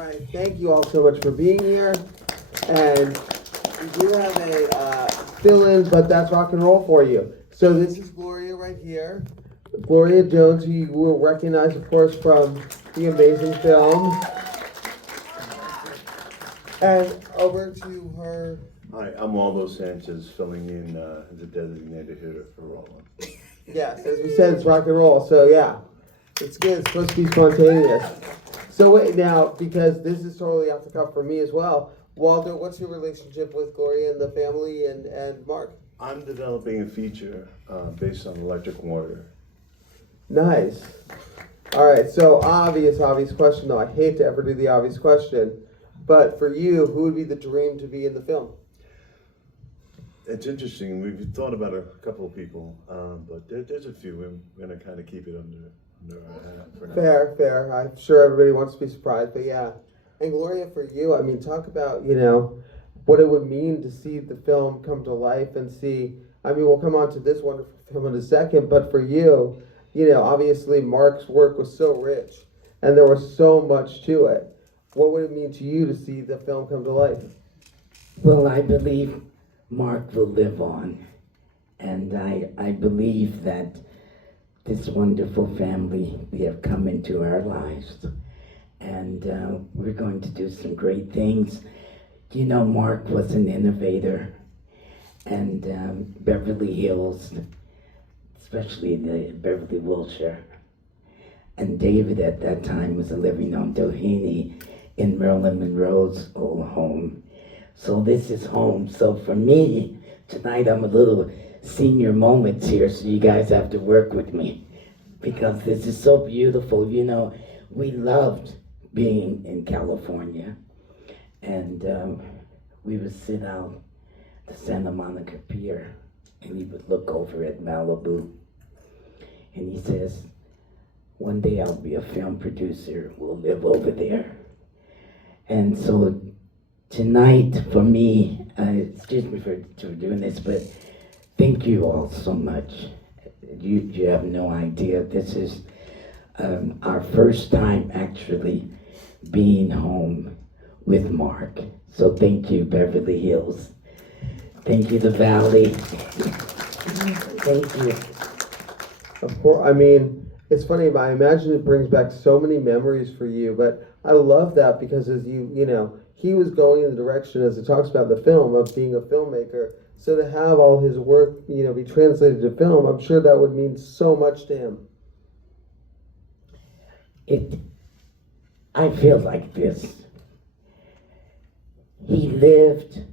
right, thank you all so much for being here. And we do have a fill-in, but that's rock and roll for you. So this is Gloria right here. Gloria Jones, who you will recognize, of course, from the amazing film. And over to her. Hi, I'm Waldo Sanchez, filling in as a designated hitter for Bolan. Yes, as we said, it's rock and roll, so yeah. It's good, it's supposed to be spontaneous. So wait, now, because this is totally off the cuff for me as well, Waldo, what's your relationship with Gloria and the family and Marc? I'm developing a feature based on Electric Warrior. Nice. All right, so obvious question, though. I hate to ever do the obvious question, but for you, who would be the dream to be in the film? It's interesting. We've thought about a couple of people, but there's a few. We're going to kind of keep it under our hat for now. Fair. I'm sure everybody wants to be surprised, but yeah. And Gloria, for you, I mean, talk about, what it would mean to see the film come to life and see, I mean, we'll come on to this wonderful film in a second, but for you, obviously Marc's work was so rich and there was so much to it. What would it mean to you to see the film come to life? Well, I believe Marc will live on, and I believe that this wonderful family, we have come into our lives, and we're going to do some great things. Marc was an innovator, and Beverly Hills, especially the Beverly Wilshire, and David at that time was living on Doheny in Marilyn Monroe's old home. So this is home. So for me, tonight I'm a little senior moments here, so you guys have to work with me because this is so beautiful. We loved being in California, and we would sit out the Santa Monica Pier, and we would look over at Malibu, and he says, one day I'll be a film producer, we'll live over there. And so tonight, for me, excuse me for doing this, but thank you all so much. You have no idea. This is our first time actually being home with Marc. So thank you, Beverly Hills. Thank you, the Valley. Thank you. Of course, I mean, it's funny, but I imagine it brings back so many memories for you, but I love that because as he was going in the direction, as it talks about in the film, of being a filmmaker. So to have all his work, be translated to film, I'm sure that would mean so much to him. I feel like this. He lived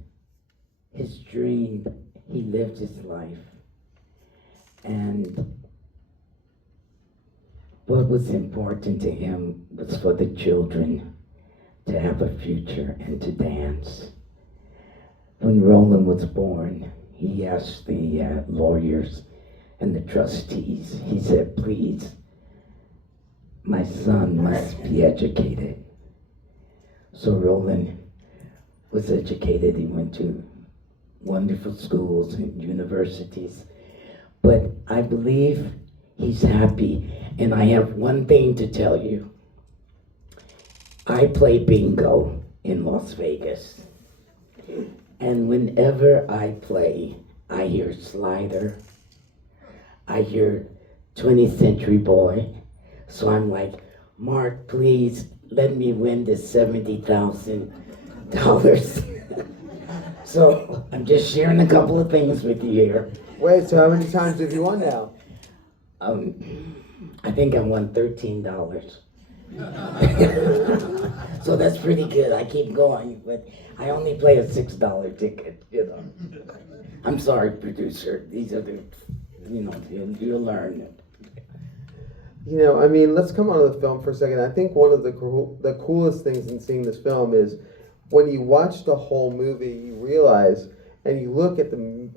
his dream. He lived his life. And what was important to him was for the children to have a future and to dance. When Roland was born, he asked the lawyers and the trustees, he said, please, my son must be educated. So Roland was educated. He went to wonderful schools and universities. But I believe he's happy. And I have one thing to tell you. I play bingo in Las Vegas. And whenever I play, I hear Slider. I hear 20th Century Boy. So I'm like, Marc, please let me win this $70,000. So I'm just sharing a couple of things with you here. Wait, so how many times have you won now? I think I won $13. So that's pretty good. I keep going, but I only play a $6 ticket, I'm sorry, producer. These are the, you'll learn. Let's come on to the film for a second. I think one of the coolest things in seeing this film is when you watch the whole movie, you realize, and you look at the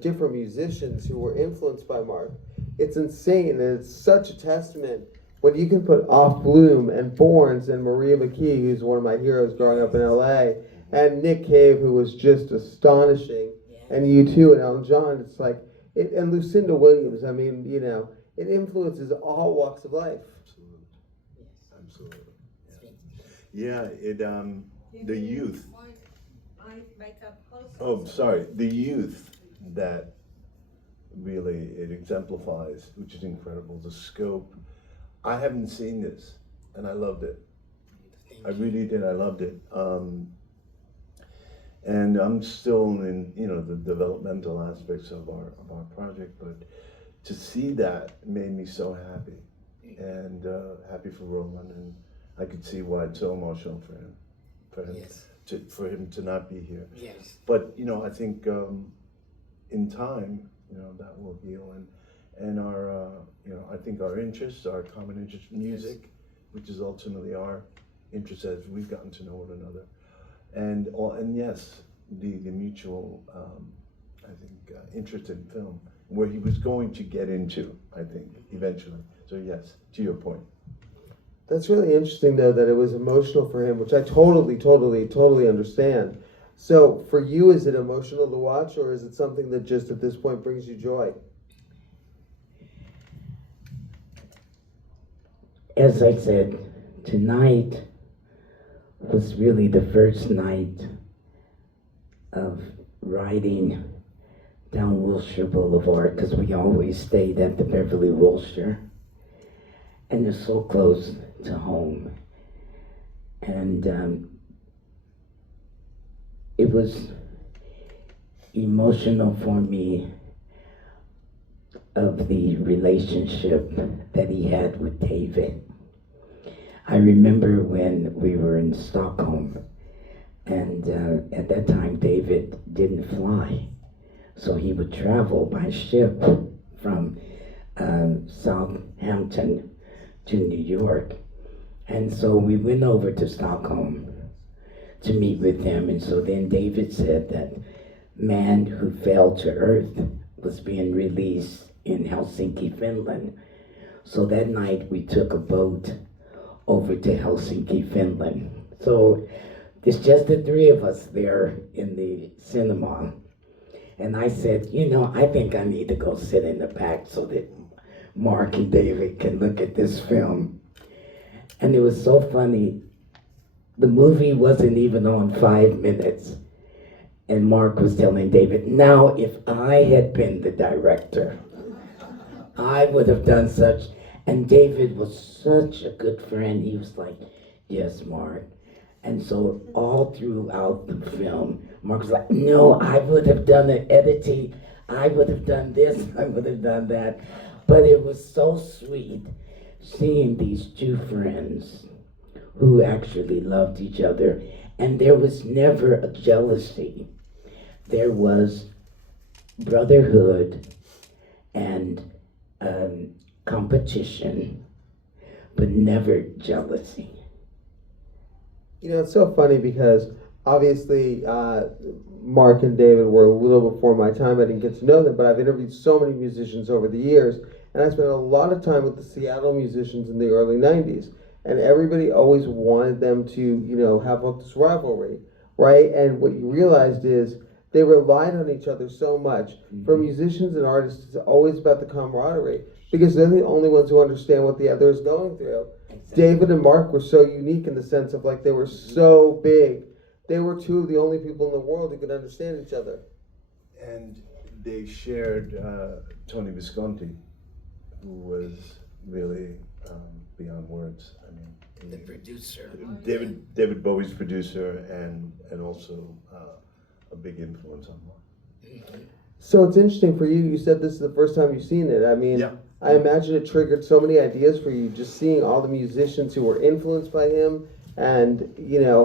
different musicians who were influenced by Marc. It's insane, and it's such a testament when you can put Off Bloom and Borns and Maria McKee, who's one of my heroes growing up in LA, and Nick Cave, who was just astonishing, and U2 and Elton John. It's like, and Lucinda Williams. It influences all walks of life. Absolutely. Yeah, the youth. Make up close. Oh, sorry, the youth that really it exemplifies, which is incredible. The scope. I haven't seen this, and I loved it. I really did. I loved it. And I'm still in, the developmental aspects of our project, but to see that made me so happy, and happy for Roland, and I could see why it's so emotional for him, Yes. for him to not be here. Yes. But I think in time, that will heal, and our, I think our interests, our common interest, music, which is ultimately our interest as we've gotten to know one another, and yes, the mutual, I think, interest in film, where he was going to get into, I think, eventually. So yes, to your point. That's really interesting, though, that it was emotional for him, which I totally understand. So, for you, is it emotional to watch, or is it something that just at this point brings you joy? As I said, tonight was really the first night of riding down Wilshire Boulevard, because we always stayed at the Beverly Wilshire, and it's so close to home. And it was emotional for me of the relationship that he had with David. I remember when we were in Stockholm, and at that time David didn't fly, so he would travel by ship from Southampton to New York. And so we went over to Stockholm to meet with him, and so then David said that Man Who Fell to Earth was being released in Helsinki, Finland. So that night we took a boat over to Helsinki, Finland. So it's just the three of us there in the cinema. And I said, I think I need to go sit in the back so that Marc and David can look at this film. And it was so funny. The movie wasn't even on 5 minutes. And Marc was telling David, now if I had been the director, I would have done such. And David was such a good friend. He was like, yes, Marc. And so all throughout the film, Marc was like, no, I would have done the editing. I would have done this. I would have done that. But it was so sweet seeing these two friends who actually loved each other. And there was never a jealousy. There was brotherhood and competition, but never jealousy. It's so funny because obviously Marc and David were a little before my time. I didn't get to know them, but I've interviewed so many musicians over the years, and I spent a lot of time with the Seattle musicians in the early 90s, and everybody always wanted them to, have this rivalry, right? And what you realized is they relied on each other so much. For musicians and artists, it's always about the camaraderie because they're the only ones who understand what the other is going through. Exactly. David and Marc were so unique in the sense of they were so big. They were two of the only people in the world who could understand each other. And they shared Tony Visconti, who was really beyond words. I mean, The producer. David Bowie's producer, and also a big influence on Marc. So it's interesting for you. You said this is the first time you've seen it. I mean, Yeah. I imagine it triggered so many ideas for you, just seeing all the musicians who were influenced by him, and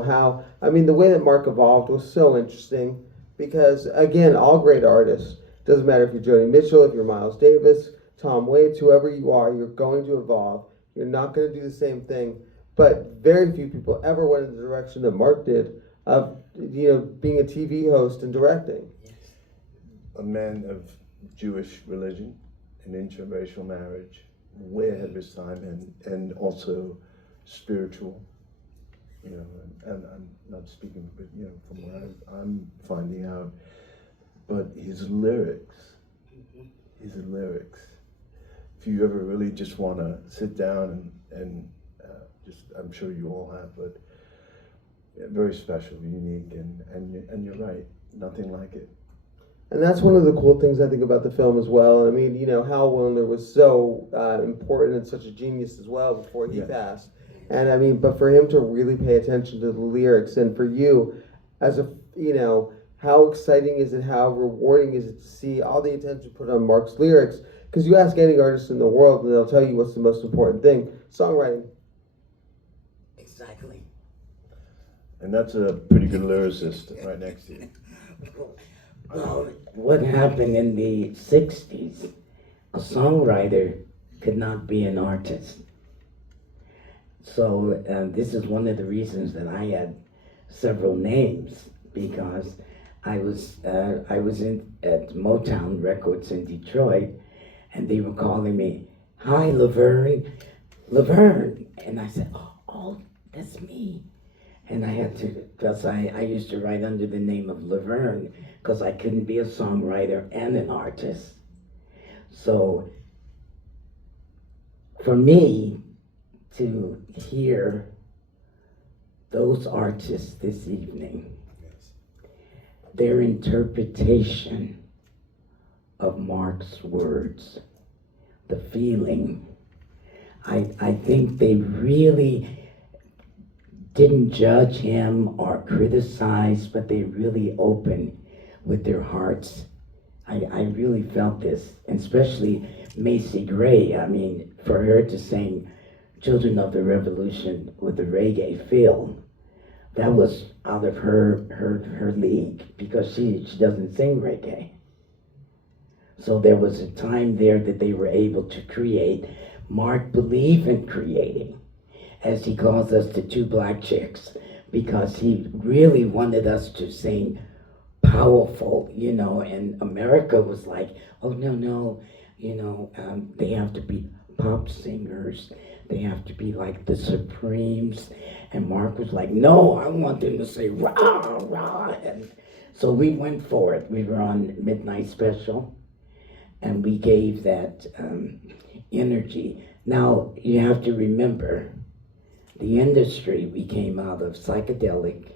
how. I mean, the way that Marc evolved was so interesting because, again, all great artists. Doesn't matter if you're Joni Mitchell, if you're Miles Davis, Tom Waits, whoever you are, you're going to evolve. You're not going to do the same thing. But very few people ever went in the direction that Marc did of being a TV host and directing. A man of Jewish religion, an interracial marriage, way ahead of his time, and also spiritual. And I'm not speaking, but from what I'm finding out, but his lyrics. If you ever really just want to sit down and just, I'm sure you all have, but very special, unique, and you're right, nothing like it. And that's one of the cool things I think about the film as well. I mean, you know, Hal Willner was so important and such a genius as well before he Yes. passed. And I mean, but for him to really pay attention to the lyrics, and for you, as a, you know, how exciting is it, how rewarding is it to see all the attention put on Marc's lyrics? Because you ask any artist in the world, and they'll tell you what's the most important thing: songwriting. Exactly. And that's a pretty good lyricist right next to you. Well, what happened in the 60s, a songwriter could not be an artist. So this is one of the reasons that I had several names, because I was in at Motown Records in Detroit, and they were calling me, "Hi, Laverne, Laverne," and I said, "Oh, that's me." And I had to, because I used to write under the name of Laverne, because I couldn't be a songwriter and an artist. So for me to hear those artists this evening, their interpretation of Marc's words, the feeling, I think they really didn't judge him or criticize, but they really opened with their hearts. I really felt this, and especially Macy Gray. I mean, for her to sing Children of the Revolution with the reggae feel, that was out of her league, because she doesn't sing reggae. So there was a time there that they were able to create. Marc believed in creating, as he calls us, the two black chicks, because he really wanted us to sing powerful, you know, and America was like, "Oh, no, you know, they have to be pop singers, they have to be like the Supremes," and Marc was like, "No, I want them to say rah, rah," and so we went for it. We were on Midnight Special, and we gave that energy. Now, you have to remember, the industry, we came out of psychedelic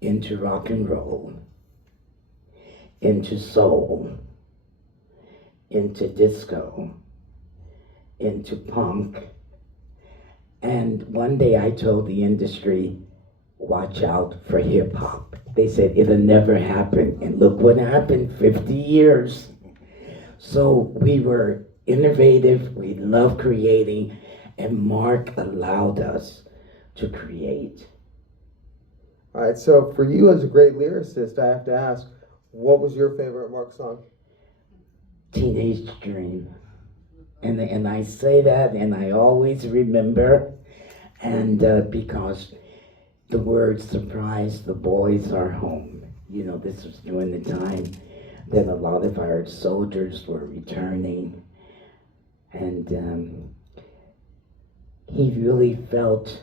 into rock and roll, into soul, into disco, into punk. And one day I told the industry, watch out for hip hop. They said it'll never happen. And look what happened, 50 years. So we were innovative, we love creating, and Marc allowed us to create. All right, so for you as a great lyricist, I have to ask, what was your favorite Marc song? Teenage Dream. And I say that, and I always remember, and because the word "surprise, the boys are home." You know, this was during the time that a lot of our soldiers were returning, and he really felt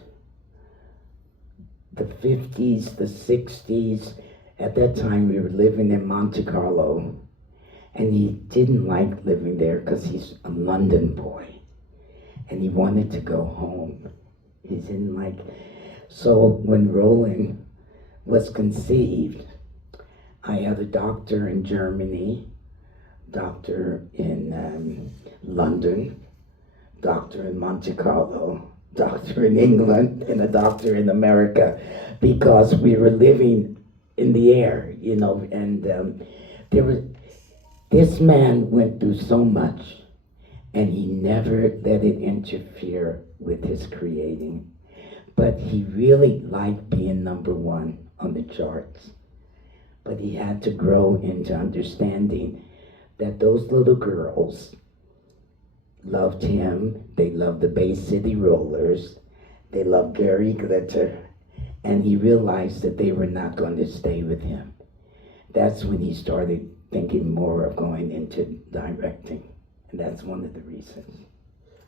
the 50s, the 60s. At that time, we were living in Monte Carlo, and he didn't like living there because he's a London boy, and he wanted to go home. He didn't like. So when Roland was conceived, I had a doctor in Germany, doctor in London, doctor in Monte Carlo, doctor in England, and a doctor in America, because we were living in the air, you know, and there was, this man went through so much, and he never let it interfere with his creating. But he really liked being number one on the charts. But he had to grow into understanding that those little girls loved him, they loved the Bay City Rollers, they loved Gary Glitter, and he realized that they were not going to stay with him. That's when he started thinking more of going into directing, and that's one of the reasons.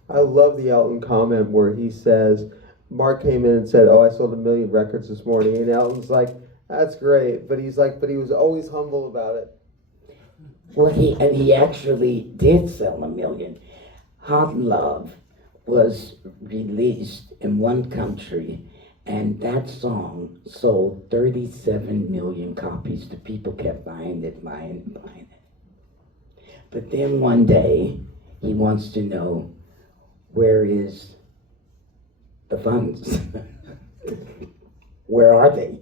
I love the Elton comment where he says, Marc came in and said, "Oh, I sold 1 million records this morning," and Elton's like, "That's great," but he's like, but he was always humble about it. Well, he actually did sell 1 million. Hot Love was released in one country, And that song sold 37 million copies. The people kept buying it, buying it, buying it. But then one day, he wants to know, where is the funds? Where are they?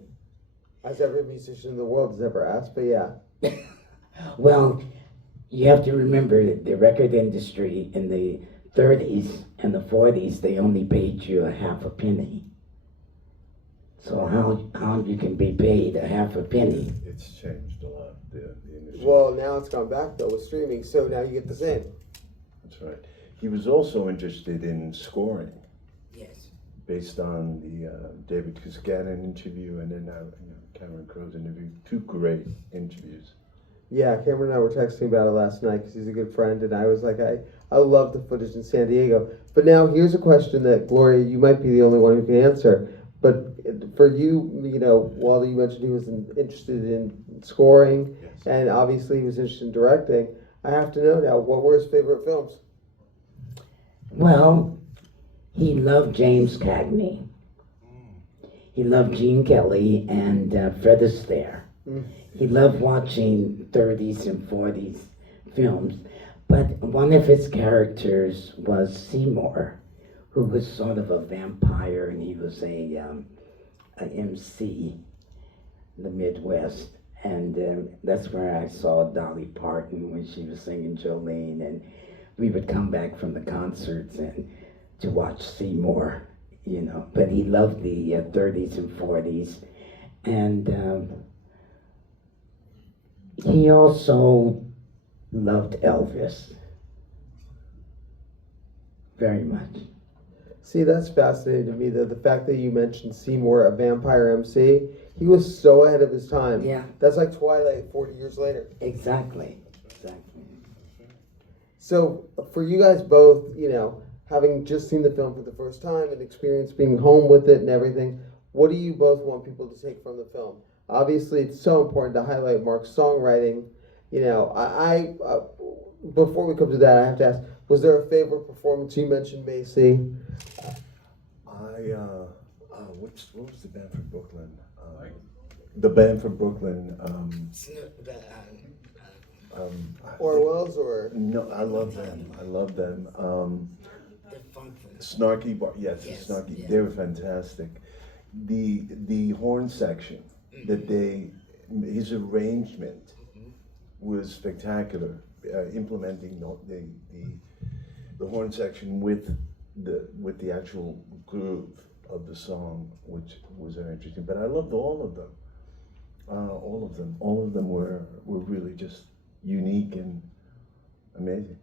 As every musician in the world has ever asked, but yeah. Well, you have to remember that the record industry in the 30s and the 40s, they only paid you a half a penny. So how you can be paid a half a penny? It's changed a lot, the industry. Well, now it's gone back though with streaming, so now you get the same. That's right. He was also interested in scoring, Yes. based on the David Kiscanen interview and then Cameron Crowe's interview. Two great interviews. Yeah, Cameron and I were texting about it last night because he's a good friend, and I was like, I love the footage in San Diego. But now here's a question that, Gloria, you might be the only one who can answer. But for you, while you mentioned he was interested in scoring, Yes. and obviously he was interested in directing, I have to know now, what were his favorite films? Well, he loved James Cagney. He loved Gene Kelly and Fred Astaire. Mm. He loved watching 30s and 40s films. But one of his characters was Seymour, who was sort of a vampire, and he was a MC in the Midwest. And that's where I saw Dolly Parton when she was singing Jolene, and we would come back from the concerts and to watch Seymour, But he loved the 30s and 40s, and he also loved Elvis very much. See, that's fascinating to me, the fact that you mentioned Seymour, a vampire MC. He was so ahead of his time. Yeah. That's like Twilight 40 years later. Exactly. So for you guys both, having just seen the film for the first time and experience being home with it and everything, what do you both want people to take from the film? Obviously, it's so important to highlight Marc's songwriting. I before we come to that, I have to ask, was there a favorite performance? You mentioned Macy. What was the band from Brooklyn? The band from Brooklyn. Orwell's or? No, I love them. Snarky Bar, yes, Snarky. Yeah. They were fantastic. The horn section that his arrangement was spectacular. Implementing the horn section with the actual groove of the song, which was very interesting. But I loved all of them. All of them were really just unique and amazing.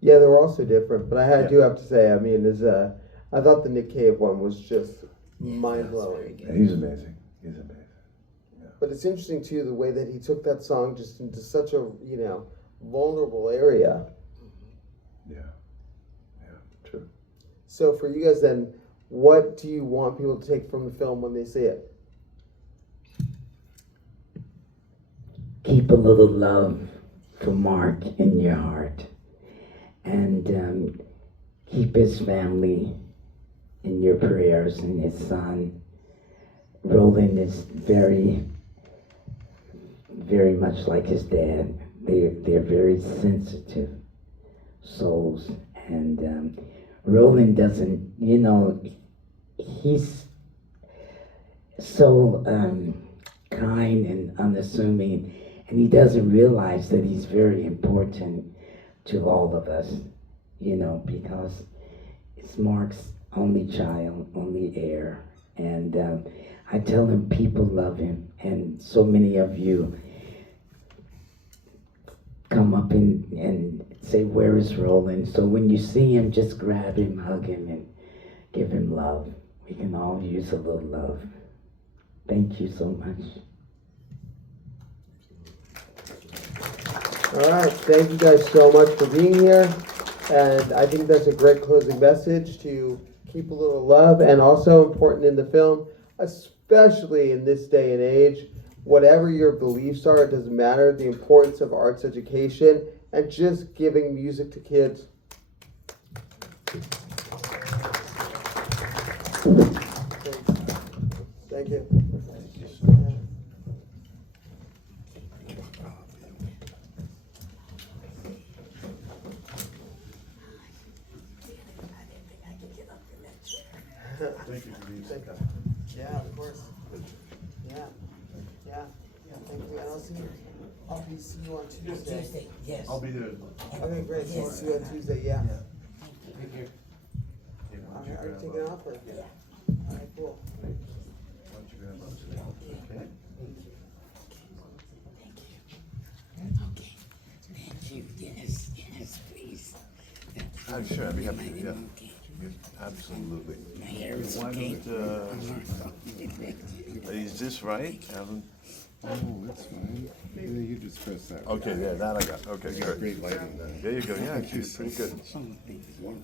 Yeah, they were also different, but I Yeah. do have to say, I thought the Nick Cave one was just mind blowing. Yeah, he's amazing. But it's interesting too the way that he took that song just into such a vulnerable area. Yeah, true. So for you guys then, what do you want people to take from the film when they see it? Keep a little love for Marc in your heart, and keep his family in your prayers, and his son. Roland is very, very much like his dad. They're very sensitive souls, and Roland doesn't, he's so kind and unassuming, and he doesn't realize that he's very important to all of us, because it's Marc's only child, only heir, and I tell him people love him, and so many of you come up and say, where is Roland? So when you see him, just grab him, hug him, and give him love. We can all use a little love. Thank you so much. All right, thank you guys so much for being here, and I think that's a great closing message to keep a little love, and also important in the film, especially in this day and age, whatever your beliefs are, it doesn't matter, the importance of arts education and just giving music to kids. Thanks. Thank you. Thank you so much. Thank you for being so kind. Yeah, of course. Yeah, yeah, yeah, thank you, and I'll see you on Tuesday. Yes. I'll be there. Okay, great, so I'll see you on Tuesday, yeah. Take care. Yeah, why don't you Are you grab taking a- off or? Yeah. Alright, cool. Why don't you grab up today? Okay? Okay. Thank you. Yes, yes, please. I'm sure, I'd be happy to, yeah. Okay. Yeah, absolutely. My hair is Why okay. don't, is this right? Haven't, Oh, that's fine. Yeah, you just press that. okay, yeah, that I got, okay, You got good. great lighting then. There you go, yeah, Thank you she's pretty good. Oh, thank you.